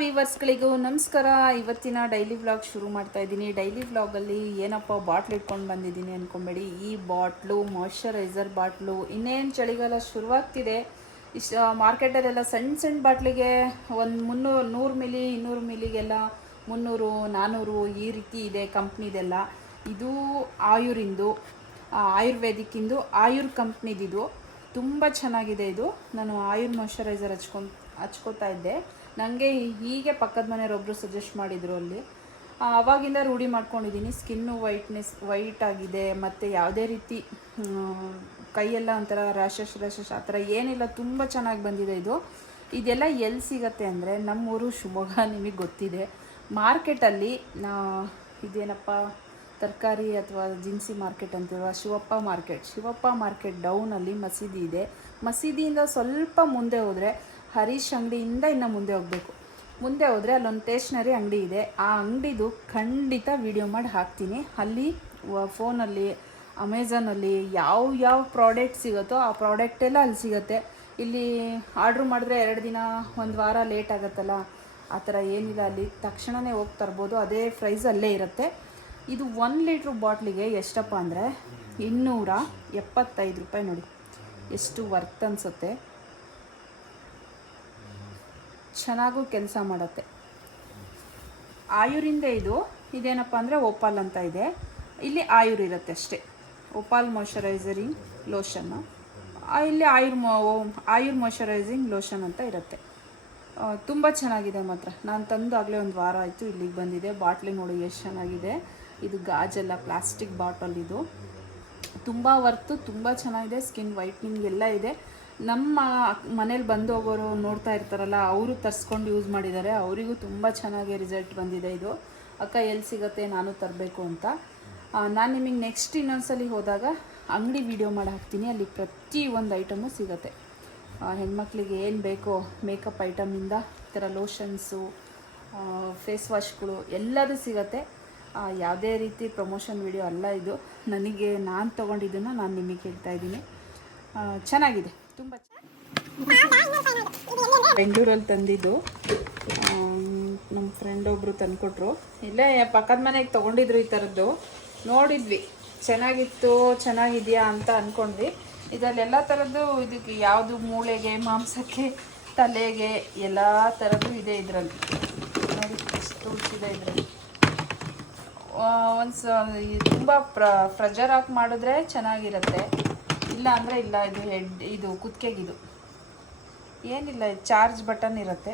ವೀವರ್ಸ್ಗಳಿಗೂ ನಮಸ್ಕಾರ. ಇವತ್ತಿನ daily vlog ಶುರು ಮಾಡ್ತಾ ಇದ್ದೀನಿ. ಡೈಲಿ ವ್ಲಾಗಲ್ಲಿ ಏನಪ್ಪ ಬಾಟ್ಲ್ ಇಟ್ಕೊಂಡು ಬಂದಿದ್ದೀನಿ ಅಂದ್ಕೊಂಬೇಡಿ ಈ ಬಾಟ್ಲು ಮಾಯ್ಶ್ಚರೈಸರ್ ಬಾಟ್ಲು ಇನ್ನೇನು ಚಳಿಗಾಲ ಶುರುವಾಗ್ತಿದೆ. ಇಷ್ಟು ಮಾರ್ಕೆಟಲ್ಲೆಲ್ಲ ಸಣ್ಣ ಸಣ್ಣ ಬಾಟ್ಲಿಗೆ ಒಂದು ಮುನ್ನೂರು, ನೂರು ಮಿಲಿ ಇನ್ನೂರು ಮಿಲಿಗೆಲ್ಲ ಮುನ್ನೂರು ನಾನ್ನೂರು ಈ ರೀತಿ ಇದೆ ಕಂಪ್ನಿದೆಲ್ಲ ಇದು ಆಯುರಿಂದು ಆಯುರ್ವೇದಿಕ್ಕಿಂದು ಆಯುರ್ ಕಂಪ್ನಿದಿದು ತುಂಬ ಚೆನ್ನಾಗಿದೆ ಇದು. ನಾನು ಆಯುರ್ ಮಾಯ್ಶ್ಚರೈಸರ್ ಹಚ್ಕೊಂಡು, ಹಚ್ಕೊತಾ ಇದ್ದೆ. ನನಗೆ ಹೀಗೆ ಪಕ್ಕದ ಮನೆಯವ್ರೊಬ್ಬರು ಸಜೆಸ್ಟ್ ಮಾಡಿದರು ಅಲ್ಲಿ. ಆವಾಗಿಂದ ರೂಢಿ ಮಾಡ್ಕೊಂಡಿದ್ದೀನಿ ಸ್ಕಿನ್ನು ವೈಟ್ನೆಸ್ ವೈಟ್ ಆಗಿದೆ. ಮತ್ತು ಯಾವುದೇ ರೀತಿ ಕೈಯೆಲ್ಲ ಒಂಥರ ರ್ಯಾಷಸ್ ರ್ಯಾಷಸ್ ಆ ಥರ ಏನಿಲ್ಲ. ತುಂಬ ಚೆನ್ನಾಗಿ ಬಂದಿದೆ ಇದು. ಇದೆಲ್ಲ ಎಲ್ಲಿ ಸಿಗತ್ತೆ ಅಂದರೆ ನಮ್ಮೂರು ಶಿವಮೊಗ್ಗ ನಿಮಗೆ ಗೊತ್ತಿದೆ. ಮಾರ್ಕೆಟಲ್ಲಿ ಇದೇನಪ್ಪ, ತರಕಾರಿ ಅಥವಾ ದಿನಸಿ ಮಾರ್ಕೆಟ್ ಅಂತೀವ ಶಿವಪ್ಪ ಮಾರ್ಕೆಟ್ ಶಿವಪ್ಪ ಮಾರ್ಕೆಟ್ ಡೌನಲ್ಲಿ ಮಸೀದಿ ಇದೆ. ಮಸೀದಿಯಿಂದ ಸ್ವಲ್ಪ ಮುಂದೆ ಹೋದರೆ ಹರೀಶ್ ಅಂಗಡಿಯಿಂದ ಇನ್ನು ಮುಂದೆ ಹೋಗಬೇಕು. ಮುಂದೆ ಹೋದರೆ ಅಲ್ಲೊಂದು ಸ್ಟೇಷ್ನರಿ ಅಂಗಡಿ ಇದೆ. ಆ ಅಂಗಡಿದು ಖಂಡಿತ ವಿಡಿಯೋ ಮಾಡಿ ಹಾಕ್ತೀನಿ. ಅಲ್ಲಿ ಫೋನಲ್ಲಿ ಅಮೆಝಾನಲ್ಲಿ ಯಾವ ಯಾವ ಪ್ರಾಡಕ್ಟ್ ಸಿಗುತ್ತೋ ಆ ಪ್ರಾಡಕ್ಟೆಲ್ಲ ಅಲ್ಲಿ ಸಿಗುತ್ತೆ. ಇಲ್ಲಿ ಆರ್ಡ್ರ್ ಮಾಡಿದ್ರೆ ಎರಡು ದಿನ, ಒಂದು ವಾರ ಲೇಟ್ ಆಗುತ್ತಲ್ಲ? ಆ ಥರ ಏನಿಲ್ಲ. ಅಲ್ಲಿ ತಕ್ಷಣವೇ ಹೋಗಿ ತರ್ಬೋದು. ಅದೇ ಪ್ರೈಸ್ ಅಲ್ಲೇ ಇರುತ್ತೆ. ಇದು ಒನ್ ಲೀಟ್ರ್ ಬಾಟ್ಲಿಗೆ ಎಷ್ಟಪ್ಪ ಅಂದರೆ ಇನ್ನೂರ ಎಪ್ಪತ್ತೈದು ರೂಪಾಯಿ ನೋಡಿ. ಎಷ್ಟು ವರ್ತ್ ಅನಿಸುತ್ತೆ. ಚೆನ್ನಾಗೂ ಕೆಲಸ ಮಾಡುತ್ತೆ. ಆಯುರಿಂದ ಇದು, ಇದೇನಪ್ಪ ಅಂದರೆ ಓಪಾಲ್ ಅಂತ ಇದೆ. ಇಲ್ಲಿ ಆಯುರ್ ಇರುತ್ತೆ ಅಷ್ಟೇ. ಓಪಾಲ್ ಮಾಯ್ಶ್ಚರೈಸರಿಂಗ್ ಲೋಷನ್ನು ಇಲ್ಲಿ ಆಯುರ್ ಆಯುರ್ ಮಾಯ್ಶ್ಚರೈಸಿಂಗ್ ಲೋಷನ್ ಅಂತ ಇರುತ್ತೆ. ತುಂಬ ಚೆನ್ನಾಗಿದೆ ಮಾತ್ರ. ನಾನು ತಂದು ಆಗಲೇ ಒಂದು ವಾರ ಆಯಿತು ಇಲ್ಲಿಗೆ ಬಂದಿದೆ. ಬಾಟ್ಲಿ ನೋಡಿ ಎಷ್ಟು ಚೆನ್ನಾಗಿದೆ. ಇದು ಗಾಜೆಲ್ಲ, ಪ್ಲಾಸ್ಟಿಕ್ ಬಾಟಲ್ ಇದು. ತುಂಬ ವರ್ತು, ತುಂಬ ಚೆನ್ನಾಗಿದೆ. ಸ್ಕಿನ್ ವೈಟ್ನಿಂಗ್ ಎಲ್ಲ ಇದೆ. ನಮ್ಮ ಮನೇಲಿ ಬಂದು ಹೋಗೋರು ನೋಡ್ತಾ ಇರ್ತಾರಲ್ಲ, ಅವರು ತರಿಸ್ಕೊಂಡು ಯೂಸ್ ಮಾಡಿದ್ದಾರೆ. ಅವರಿಗೂ ತುಂಬ ಚೆನ್ನಾಗಿ ರಿಸಲ್ಟ್ ಬಂದಿದೆ ಇದು. ಅಕ್ಕ, ಎಲ್ಲಿ ಸಿಗುತ್ತೆ, ನಾನು ತರಬೇಕು ಅಂತ. ನಾನು ನಿಮಗೆ ನೆಕ್ಸ್ಟ್ ಇನ್ನೊಂದ್ಸಲಿ ಹೋದಾಗ ಅಂಗಡಿ ವೀಡಿಯೋ ಮಾಡಿ ಹಾಕ್ತೀನಿ. ಅಲ್ಲಿ ಪ್ರತಿ ಒಂದು ಐಟಮು ಸಿಗುತ್ತೆ. ಹೆಣ್ಮಕ್ಳಿಗೆ ಏನು ಬೇಕೋ ಮೇಕಪ್ ಐಟಮಿಂದ ಈ ಥರ ಲೋಷನ್ಸು ಫೇಸ್ ವಾಶ್ಗಳು ಎಲ್ಲದೂ ಸಿಗುತ್ತೆ. ಯಾವುದೇ ರೀತಿ ಪ್ರಮೋಷನ್ ವಿಡಿಯೋ ಅಲ್ಲ ಇದು. ನನಗೆ ನಾನು ತೊಗೊಂಡಿದ್ದನ್ನು ನಾನು ನಿಮಗೆ ಹೇಳ್ತಾ ಇದ್ದೀನಿ. ಚೆನ್ನಾಗಿದೆ. ತುಂಬ ಬೆಂಗಳೂರಲ್ಲಿ ತಂದಿದ್ದು ನಮ್ಮ ಫ್ರೆಂಡ್ ಒಬ್ಬರು ತಂದ್ಕೊಟ್ರು. ಇಲ್ಲೇ ಪಕ್ಕದ ಮನೆಗೆ ತಗೊಂಡಿದ್ರು ಈ ಥರದ್ದು ನೋಡಿದ್ವಿ. ಚೆನ್ನಾಗಿತ್ತು, ಚೆನ್ನಾಗಿದೆಯಾ ಅಂತ ಅಂದ್ಕೊಂಡ್ವಿ ಇದರಲ್ಲಿ ಎಲ್ಲ ಥರದ್ದು ಇದಕ್ಕೆ ಯಾವುದು ಮೂಳೆಗೆ, ಮಾಂಸಕ್ಕೆ, ತಲೆಗೆ ಎಲ್ಲ ಥರದ್ದು ಇದೆ ಇದರಲ್ಲಿ. ನೋಡಿ ಎಷ್ಟು ಇದೆ ಇದರಲ್ಲಿ. ಒಂದು ತುಂಬ ಪ್ರ ಪ್ರೆಜರ್ ಹಾಕಿ ಮಾಡಿದ್ರೆ ಚೆನ್ನಾಗಿರುತ್ತೆ. ಇಲ್ಲ ಅಂದರೆ ಇಲ್ಲ, ಇದು ಹೆಡ್ ಇದು ಕುತ್ತಿಗೆಗಿದು ಏನಿಲ್ಲ ಚಾರ್ಜ್ ಬಟನ್ ಇರುತ್ತೆ.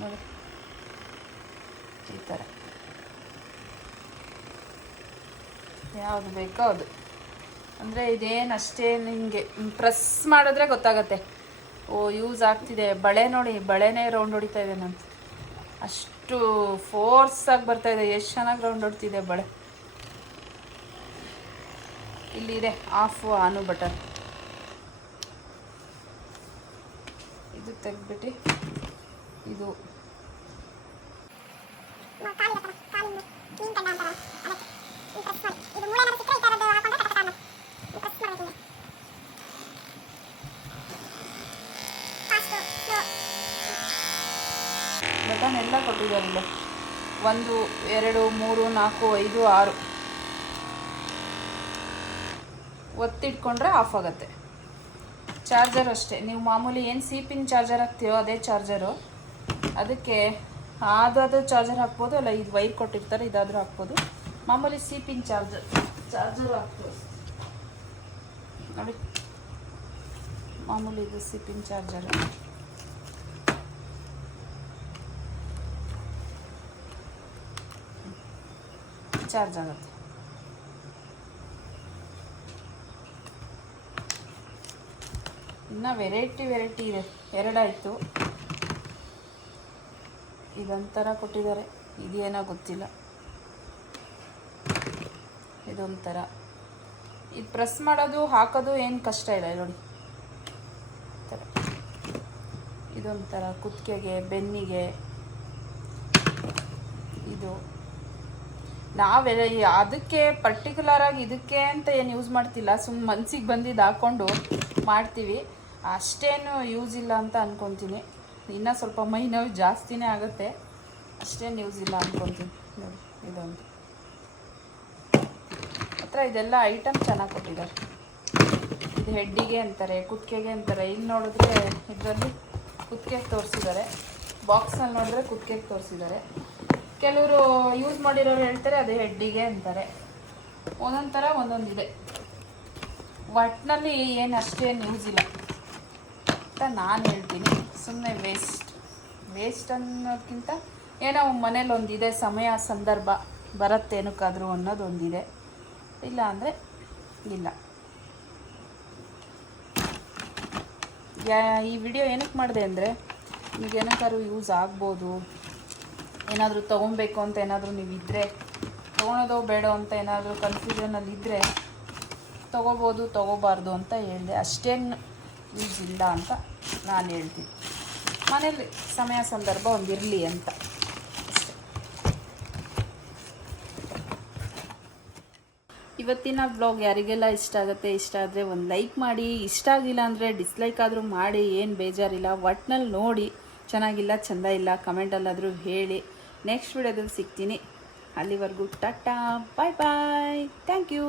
ನೋಡಿ. ಈ ಥರ ಯಾವುದು ಬೇಕೋ ಅದು. ಅಂದರೆ ಇದೇನು ಅಷ್ಟೇ ನಿಮಗೆ ಪ್ರೆಸ್ ಮಾಡಿದ್ರೆ ಗೊತ್ತಾಗತ್ತೆ. ಓ ಯೂಸ್ ಆಗ್ತಿದೆ. ಬಳೆ ನೋಡಿ, ಬಳೆನೇ ರೌಂಡ್ ಹೊಡಿತಾ ಇದೆ ನಾನು ಅಷ್ಟು ಫೋರ್ಸಾಗಿ ಬರ್ತಾ ಇದೆ. ಎಷ್ಟು ಚೆನ್ನಾಗಿ ರೌಂಡ್ ಹೊಡ್ತಿದೆ ಬಳೆ. ಇಲ್ಲಿದೆ. ಆಫ್ ಆನು ಬಟನ್ ಇದು ತೆಗ್ದುಬಿಟ್ಟು ಇದು. ಬಟನ್ ಎಲ್ಲ ಕೊಟ್ಟಿದ್ದಾರೆ ಒಂದು, ಎರಡು, ಮೂರು, ನಾಲ್ಕು, ಐದು, ಆರು. ಒತ್ತಿಟ್ಕೊಂಡ್ರೆ ಆಫ್ ಆಗುತ್ತೆ. ಚಾರ್ಜರ್ ಅಷ್ಟೇ. ನೀವು ಮಾಮೂಲಿ ಏನು ಸಿ ಪಿನ್ ಚಾರ್ಜರ್ ಹಾಕ್ತೀವೋ ಅದೇ ಚಾರ್ಜರು ಅದಕ್ಕೆ ಅದಾದರೂ ಚಾರ್ಜರ್ ಹಾಕ್ಬೋದು, ಅಲ್ಲ ಇದು ವೈರ್ ಕೊಟ್ಟಿರ್ತಾರೆ, ಇದಾದರೂ ಹಾಕ್ಬೋದು. ಮಾಮೂಲಿ ಸಿ ಪಿನ್ ಚಾರ್ಜರ್ ಚಾರ್ಜರ್ ಹಾಕ್ಬೋದು ನೋಡಿ. ಮಾಮೂಲಿ ಇದು ಸಿ ಪಿನ್ ಚಾರ್ಜರು ಚಾರ್ಜ್ ಆಗುತ್ತೆ. ಇನ್ನು ವೆರೈಟಿ ವೆರೈಟಿ ಇದೆ. ಎರಡಾಯಿತು. ಇದೊಂಥರ ಕೊಟ್ಟಿದ್ದಾರೆ. ಇದೇನೋ ಗೊತ್ತಿಲ್ಲ. ಇದೊಂಥರ. ಇದು ಪ್ರೆಸ್ ಮಾಡೋದು, ಹಾಕೋದು ಏನು ಕಷ್ಟ ಇಲ್ಲ, ನೋಡಿ. ಇದೊಂಥರ ಕುತ್ತಿಗೆಗೆ, ಬೆನ್ನಿಗೆ. ಇದು. ನಾವೆಲ್ಲ ಅದಕ್ಕೆ ಪರ್ಟಿಕ್ಯುಲರ್ ಆಗಿ ಇದಕ್ಕೆ ಅಂತ ಏನು ಯೂಸ್ ಮಾಡ್ತಿಲ್ಲ. ಸುಮ್ಮನೆ ಮನ್ಸಿಗೆ ಬಂದಿದ್ದು ಹಾಕ್ಕೊಂಡು ಮಾಡ್ತೀವಿ. ಅಷ್ಟೇನು ಯೂಸ್ ಇಲ್ಲ ಅಂತ ಅನ್ಕೊತೀನಿ. ಇನ್ನೂ ಸ್ವಲ್ಪ ಮೈ ನೋವು ಜಾಸ್ತಿನೇ ಆಗುತ್ತೆ. ಅಷ್ಟೇನು ಯೂಸ್ ಇಲ್ಲ ಅನ್ಕೊತೀನಿ. ನೋಡಿ, ಇದೊಂದು. ಹತ್ರ ಇದೆಲ್ಲ ಐಟಮ್ ಚೆನ್ನಾಗಿ ಕೊಟ್ಟಿದ್ದಾರೆ. ಇದು ಹೆಡ್ಡಿಗೆ ಅಂತಾರೆ ಕುತ್ಕೆಗೆ ಅಂತಾರೆ. ಇಲ್ಲಿ ನೋಡಿದ್ರೆ ಇದರಲ್ಲಿ ಕುತ್ತಿಗೆ ತೋರಿಸಿದ್ದಾರೆ. ಬಾಕ್ಸಲ್ಲಿ ನೋಡಿದ್ರೆ ಕುತ್ತಿಗೆ ತೋರಿಸಿದ್ದಾರೆ. ಕೆಲವರು ಯೂಸ್ ಮಾಡಿರೋರು ಹೇಳ್ತಾರೆ, ಅದು ಹೆಡ್ಡಿಗೆ ಅಂತಾರೆ. ಒಂದೊಂದು ಥರ ಒಂದೊಂದಿದೆ ಒಟ್ಟಿನಲ್ಲಿ ಏನು ಅಷ್ಟೇನು ಯೂಸ್ ಇಲ್ಲ. ಅಂತ ನಾನು ಹೇಳ್ತೀನಿ. ಸುಮ್ಮನೆ ವೇಸ್ಟ್ ವೇಸ್ಟ್ ಅನ್ನೋದಕ್ಕಿಂತ ಏನೋ ಮನೇಲಿ ಒಂದಿದೆ ಸಮಯ, ಸಂದರ್ಭ ಬರುತ್ತೇನಕ್ಕಾದರೂ ಅನ್ನೋದೊಂದಿದೆ. ಇಲ್ಲ ಅಂದರೆ ಇಲ್ಲ. ಈ ವಿಡಿಯೋ ಏನಕ್ಕೆ ಮಾಡಿದೆ ಅಂದರೆ, ನಿಮಗೆ ಏನಕ್ಕಾದ್ರೂ ಯೂಸ್ ಆಗ್ಬೋದು. ಏನಾದರೂ ತೊಗೊಬೇಕು ಅಂತ ಏನಾದರೂ ನೀವು ಇದ್ದರೆ ತೊಗೊಳೋದೋ ಬೇಡೋ ಅಂತ ಏನಾದರೂ ಕನ್ಫ್ಯೂಷನಲ್ಲಿ ಇದ್ದರೆ ತೊಗೋಬೋದು ತೊಗೋಬಾರ್ದು ಅಂತ ಹೇಳಿದೆ. ಅಷ್ಟೇನು ಯೂಸ್ ಇಲ್ಲ ಅಂತ ನಾನು ಹೇಳ್ತೀನಿ. ಮನೇಲಿ ಸಮಯ ಸಂದರ್ಭ ಒಂದಿರಲಿ ಅಂತ. ಇವತ್ತಿನ ಬ್ಲಾಗ್ ಯಾರಿಗೆಲ್ಲ ಇಷ್ಟ ಆಗುತ್ತೆ, ಇಷ್ಟ ಆದರೆ ಒಂದು ಲೈಕ್ ಮಾಡಿ. ಇಷ್ಟ ಆಗಿಲ್ಲ ಅಂದರೆ ಡಿಸ್ಲೈಕ್ ಆದರೂ ಮಾಡಿ. ಏನು ಬೇಜಾರಿಲ್ಲ. ಒಟ್ನಲ್ಲಿ ನೋಡಿ. ಚೆನ್ನಾಗಿಲ್ಲ, ಚೆಂದ ಇಲ್ಲ ಕಮೆಂಟಲ್ಲಾದರೂ ಹೇಳಿ. ನೆಕ್ಸ್ಟ್ ವಿಡಿಯೋದಲ್ಲಿ ಸಿಗ್ತೀನಿ. ಅಲ್ಲಿವರೆಗೂ tata bye bye thank you